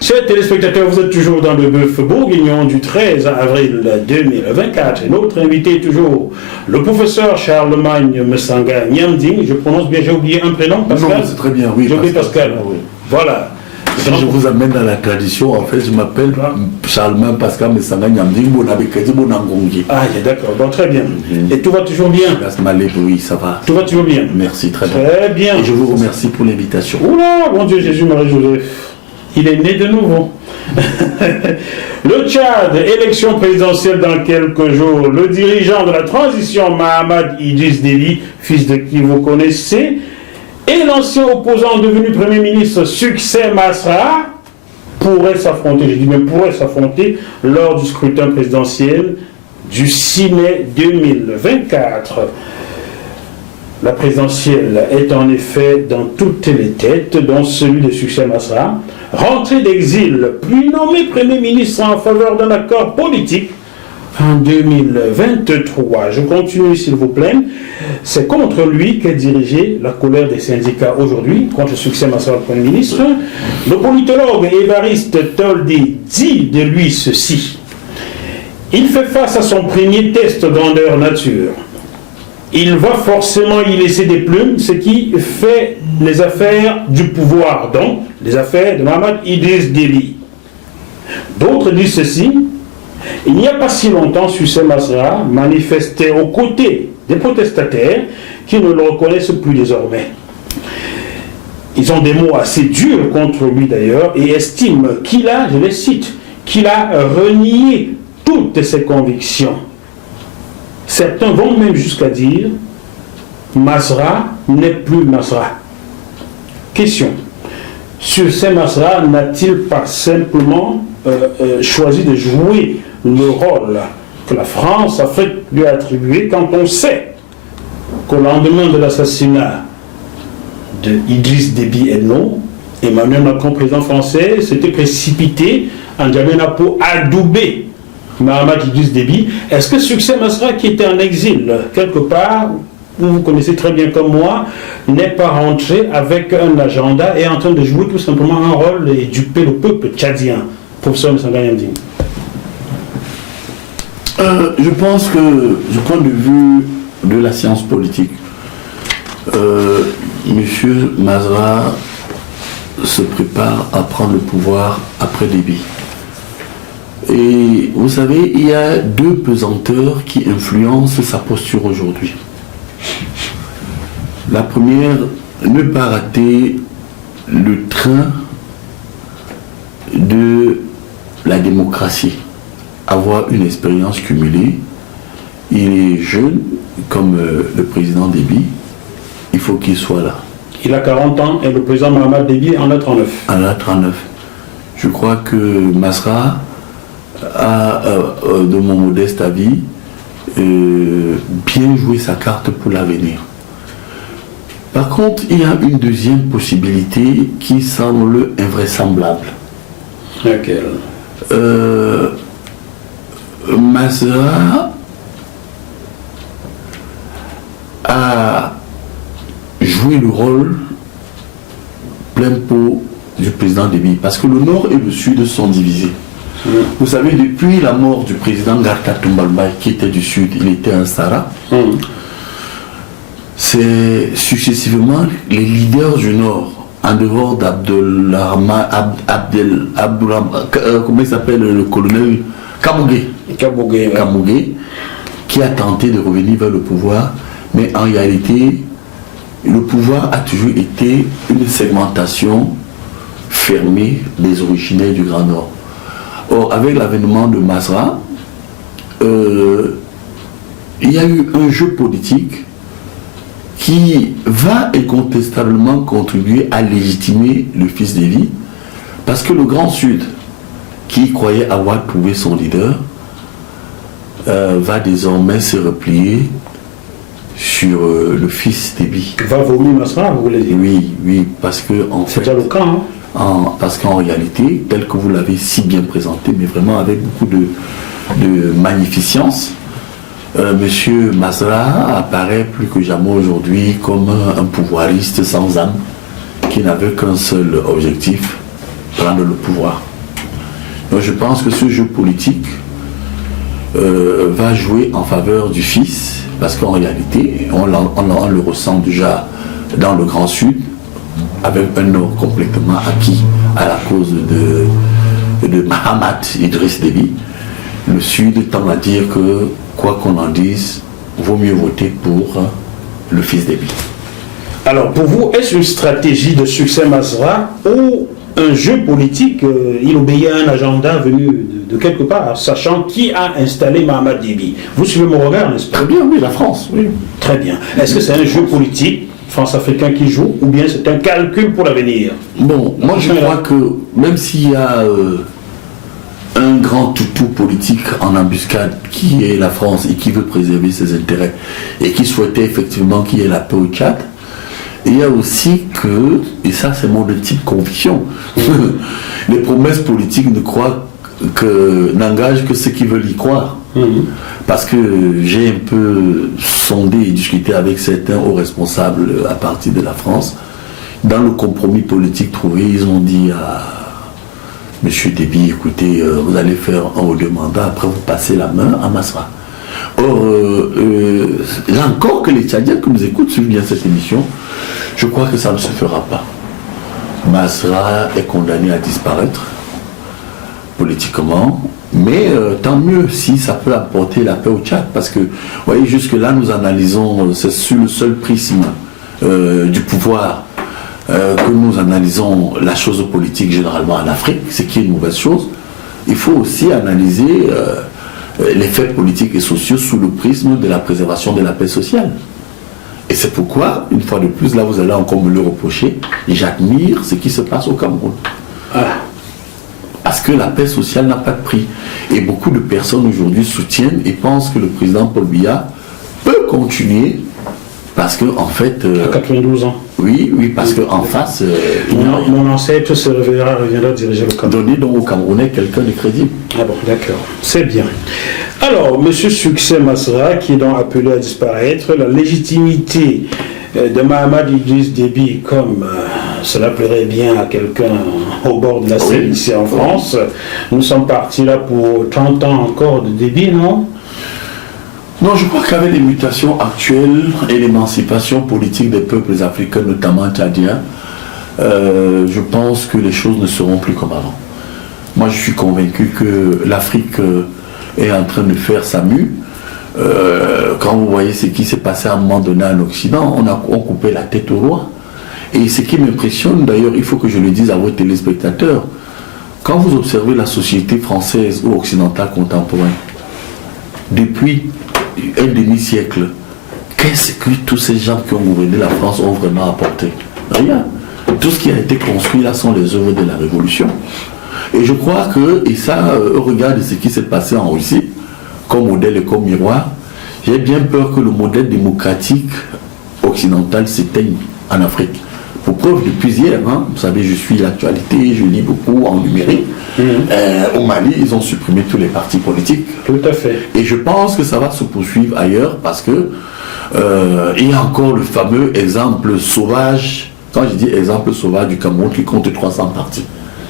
Chers téléspectateurs, vous êtes toujours dans le Bœuf Bourguignon du 13 avril 2024. Et notre invité est toujours le professeur Charlemagne Messanga Nyamding. Je prononce bien, j'ai oublié un prénom, Pascal. Non, c'est très bien, oui. J'ai oublié Pascal. Oui. Voilà. Si je vous amène dans la tradition, en fait, je m'appelle Charlemagne Pascal Messanga Nyamding, Bonangongi. Ah, d'accord, bon, très bien. Et tout va toujours bien? Oui, ça va. Tout va toujours bien? Merci, très bien. Très bien. Et je vous remercie pour l'invitation. Oula, mon Dieu, Jésus, Marie-Joseph. Il est né de nouveau. Le Tchad, élection présidentielle dans quelques jours. Le dirigeant de la transition, Mahamad Idriss Déby, fils de qui vous connaissez, et l'ancien opposant devenu Premier ministre, Succès Masra, pourraient s'affronter, je dis même pourraient s'affronter, lors du scrutin présidentiel du 6 mai 2024. La présidentielle est en effet dans toutes les têtes, dont celui de Succès Masra, rentré d'exil, puis nommé Premier ministre en faveur d'un accord politique en 2023. Je continue s'il vous plaît. C'est contre lui qu'est dirigée la colère des syndicats aujourd'hui, contre Succès Masra, le Premier ministre. Le politologue Évariste Toldi dit de lui ceci. Il fait face à son premier test grandeur nature. Il va forcément y laisser des plumes, ce qui fait les affaires du pouvoir, donc les affaires de Mahamad Idriss Déby. D'autres disent ceci. Il n'y a pas si longtemps, Succès Masra manifestait aux côtés des protestataires qui ne le reconnaissent plus désormais. Ils ont des mots assez durs contre lui d'ailleurs et estiment qu'il a, je les cite, qu'il a renié toutes ses convictions. Certains vont même jusqu'à dire Masra n'est plus Masra. Question. Succès Masra n'a-t-il pas simplement choisi de jouer le rôle que la France-Afrique lui a attribué quand on sait qu'au lendemain de l'assassinat de Idriss Déby Etno, Emmanuel Macron, président français, s'était précipité en Djamena pour adouber Mahamad Idriss Déby. Est-ce que Succès Masra, qui était en exil quelque part, vous connaissez très bien comme moi, n'est pas rentré avec un agenda et est en train de jouer tout simplement un rôle et duper le peuple tchadien? Professeur Messanga Nyamding. Je pense que, du point de vue de la science politique, Monsieur Masra se prépare à prendre le pouvoir après Déby. Et vous savez, il y a deux pesanteurs qui influencent sa posture aujourd'hui. La première, ne pas rater le train de la démocratie, avoir une expérience cumulée. Il est jeune, comme le président Déby, il faut qu'il soit là. Il a 40 ans et le président Mahamad Déby en a 39. En a 39. Je crois que Masra a, de mon modeste avis, bien joué sa carte pour l'avenir. Par contre, il y a une deuxième possibilité qui semble invraisemblable. Laquelle? Masra a joué le rôle plein pot du président Déby, parce que le nord et le sud sont divisés. Vous savez, depuis la mort du président Garta Tumbalba, qui était du sud, il était un Sahara, c'est successivement les leaders du nord, en dehors d'Abdulrahman, comment il s'appelle, le colonel Kabougé, qui a tenté de revenir vers le pouvoir, mais en réalité, le pouvoir a toujours été une segmentation fermée des originaires du Grand Nord. Or, avec l'avènement de Masra, il y a eu un jeu politique qui va incontestablement contribuer à légitimer le fils Déby, parce que le Grand Sud, qui croyait avoir trouvé son leader, va désormais se replier sur le fils Déby. Va vomir Masra, vous voulez dire? Oui, parce que en fait, c'est déjà le cas, hein? Parce qu'en réalité, tel que vous l'avez si bien présenté, mais vraiment avec beaucoup de magnificence, Monsieur Masra apparaît plus que jamais aujourd'hui comme un pouvoiriste sans âme, qui n'avait qu'un seul objectif, prendre le pouvoir. Donc je pense que ce jeu politique va jouer en faveur du fils, parce qu'en réalité, on le ressent déjà dans le Grand Sud, avec un nord complètement acquis à la cause de Mahamat Idriss Déby. Le Sud tend à dire que, quoi qu'on en dise, vaut mieux voter pour le fils Déby. Alors, pour vous, est-ce une stratégie de succès Masra ou un jeu politique, il obéit à un agenda venu de quelque part, sachant qui a installé Mahamat Déby? Vous suivez mon regard, n'est-ce pas? Très bien, oui, la France, oui. Très bien. Est-ce que c'est un jeu politique France-africain qui joue, ou bien c'est un calcul pour l'avenir? Bon, moi je crois que même s'il y a un grand toutou politique en embuscade qui est la France et qui veut préserver ses intérêts et qui souhaitait effectivement qu'il y ait la paix au Tchad, il y a aussi que, et ça c'est mon ultime conviction, les promesses politiques n'engagent que ceux qui veulent y croire. Parce que j'ai un peu sondé et discuté avec certains hauts responsables à partir de la France. Dans le compromis politique trouvé, ils ont dit à M. Déby, écoutez, vous allez faire un ou deux mandats, après vous passez la main à Masra. Or, là encore que les Tchadiens qui nous écoutent suivent bien cette émission, je crois que ça ne se fera pas. Masra est condamné à disparaître politiquement, mais tant mieux si ça peut apporter la paix au Tchad, parce que, vous voyez, jusque-là, nous analysons, c'est sur le seul prisme du pouvoir que nous analysons la chose politique généralement en Afrique, ce qui est une mauvaise chose. Il faut aussi analyser les faits politiques et sociaux sous le prisme de la préservation de la paix sociale. Et c'est pourquoi, une fois de plus, là vous allez encore me le reprocher, j'admire ce qui se passe au Cameroun. Parce que la paix sociale n'a pas de prix. Et beaucoup de personnes aujourd'hui soutiennent et pensent que le président Paul Biya peut continuer parce que en fait... à 92 ans. Oui, parce qu'en face... mon ancêtre reviendra diriger le Cameroun. Donner donc au Camerounais quelqu'un de crédible. Ah bon, d'accord. C'est bien. Alors, M. Succès Masra, qui est donc appelé à disparaître, la légitimité de Mahamat Idriss Déby, comme cela plairait bien à quelqu'un au bord de la Seine ici en France. Nous sommes partis là pour 30 ans encore de Déby, non? Non, je crois qu'avec les mutations actuelles et l'émancipation politique des peuples africains, notamment tchadiens, je pense que les choses ne seront plus comme avant. Moi, je suis convaincu que l'Afrique est en train de faire sa mue. Quand vous voyez ce qui s'est passé à un moment donné en Occident, on coupait la tête au roi. Et ce qui m'impressionne, d'ailleurs, il faut que je le dise à vos téléspectateurs, quand vous observez la société française ou occidentale contemporaine, depuis un demi-siècle, qu'est-ce que tous ces gens qui ont gouverné la France ont vraiment apporté? Rien. Tout ce qui a été construit là sont les œuvres de la Révolution. Et je crois que, et ça, au regard de ce qui s'est passé en Russie, comme modèle et comme miroir, j'ai bien peur que le modèle démocratique occidental s'éteigne en Afrique. Pour preuve, depuis hier, vous savez, je suis l'actualité, je lis beaucoup en numérique. Au Mali, ils ont supprimé tous les partis politiques. Tout à fait. Et je pense que ça va se poursuivre ailleurs parce que il y a encore le fameux exemple sauvage, quand je dis exemple sauvage du Cameroun qui compte 300 partis.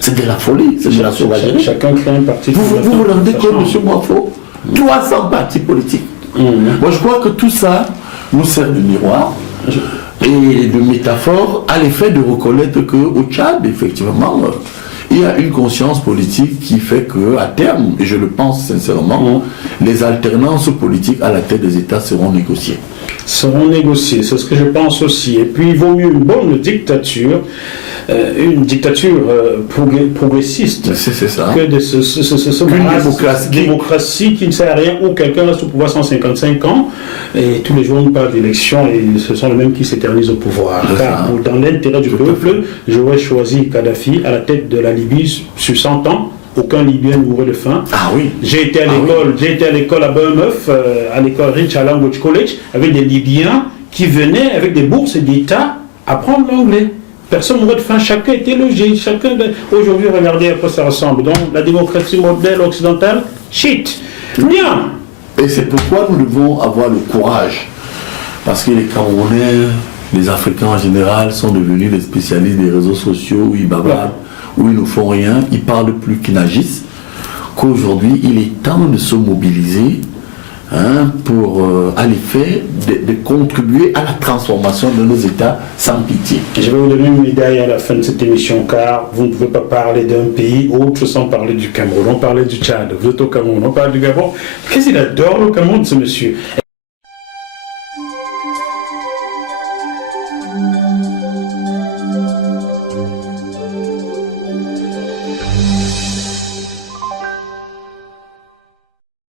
C'est de la folie, c'est de la sauvagerie. Chacun crée un parti. Vous vous rendez compte, M. Moifo? 300 partis politiques. Moi, je crois que tout ça nous sert de miroir et de métaphore à l'effet de reconnaître qu'au Tchad, effectivement, il y a une conscience politique qui fait qu'à terme, et je le pense sincèrement, les alternances politiques à la tête des États seront négociées. Seront négociées, c'est ce que je pense aussi. Et puis, il vaut mieux une bonne dictature, progressiste, c'est ça, que de démocratie qui ne sert à rien, où quelqu'un reste au pouvoir 155 ans et tous les jours on parle d'élections et ce sont les mêmes qui s'éternisent au pouvoir. Car dans l'intérêt du peuple, j'aurais choisi Kadhafi à la tête de la Libye sur 100 ans. Aucun Libyen ne mourrait de faim. Ah oui. J'ai été à l'école à Bournemouth, à l'école Rich Language College, avec des Libyens qui venaient avec des bourses d'État apprendre l'anglais. Personne ne mourait de faim, chacun était logé. Aujourd'hui, regardez à quoi ça ressemble. Donc, la démocratie modèle occidentale, shit. Bien. Et c'est pourquoi nous devons avoir le courage. Parce que les Camerounais, les Africains en général, sont devenus les spécialistes des réseaux sociaux où ils bavardent, où ils ne font rien, ils parlent plus qu'ils n'agissent, qu'aujourd'hui, il est temps de se mobiliser pour aller faire, de contribuer à la transformation de nos États sans pitié. Je vais vous donner une médaille à la fin de cette émission, car vous ne pouvez pas parler d'un pays autre sans parler du Cameroun. On parlait du Tchad, vous êtes au Cameroun, on parle du Gabon. Qu'est-ce qu'il adore le Cameroun, ce monsieur?